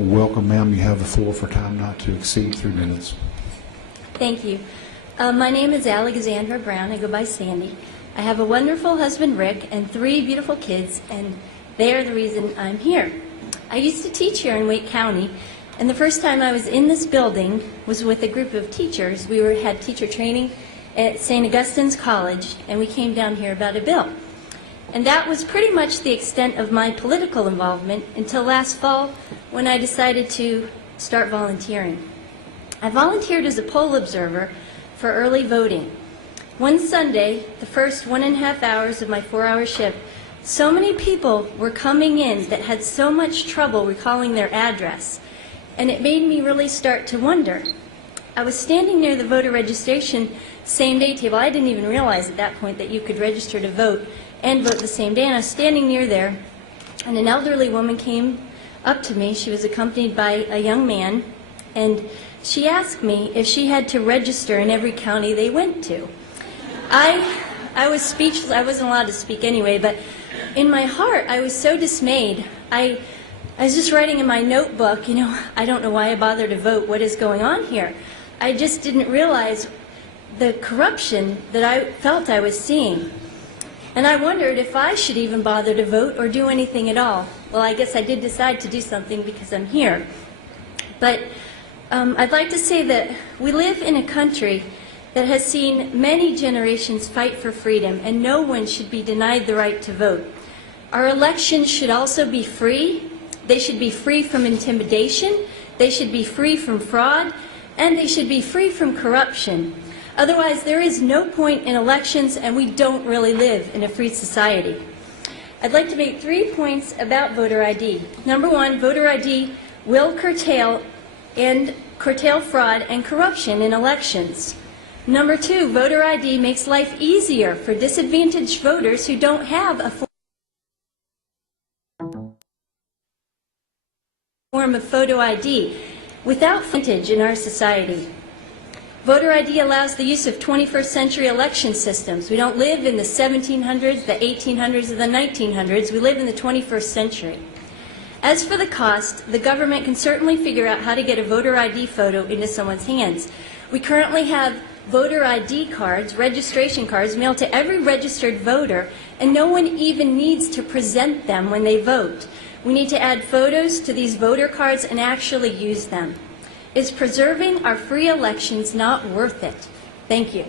Welcome, ma'am. You have the floor for time not to exceed 3 minutes. Thank you. My name is Alexandra Brown. I go by Sandy. I have a wonderful husband, Rick, and 3 beautiful kids, and they are the reason I'm here. I used to teach here in Wake County, and the first time I was in this building was with a group of teachers. We had teacher training at St. Augustine's College, and we came down here about a bill. And that was pretty much the extent of my political involvement until last fall when I decided to start volunteering. I volunteered as a poll observer for early voting. One Sunday, the first 1.5 hours of my 4-hour shift, so many people were coming in that had so much trouble recalling their address, and it made me really start to wonder. I was standing near the voter registration same-day table. I didn't even realize at that point that you could register to vote and vote the same day, and I was standing near there, and an elderly woman came up to me. She was accompanied by a young man, and she asked me if she had to register in every county they went to. I was speechless. I wasn't allowed to speak anyway, but in my heart, I was so dismayed. I was just writing in my notebook, I don't know why I bothered to vote. What is going on here? I just didn't realize the corruption that I felt I was seeing. And I wondered if I should even bother to vote or do anything at all. Well, I guess I did decide to do something because I'm here. But I'd like to say that we live in a country that has seen many generations fight for freedom, and no one should be denied the right to vote. Our elections should also be free. They should be free from intimidation. They should be free from fraud. And they should be free from corruption. Otherwise, there is no point in elections, and we don't really live in a free society. I'd like to make 3 points about voter ID. Number 1, voter ID will curtail fraud and corruption in elections. Number 2, voter ID makes life easier for disadvantaged voters who don't have a form of photo ID without advantage in our society. Voter ID allows the use of 21st century election systems. We don't live in the 1700s, the 1800s, or the 1900s. We live in the 21st century. As for the cost, the government can certainly figure out how to get a voter ID photo into someone's hands. We currently have voter ID cards, registration cards, mailed to every registered voter, and no one even needs to present them when they vote. We need to add photos to these voter cards and actually use them. Is preserving our free elections not worth it? Thank you.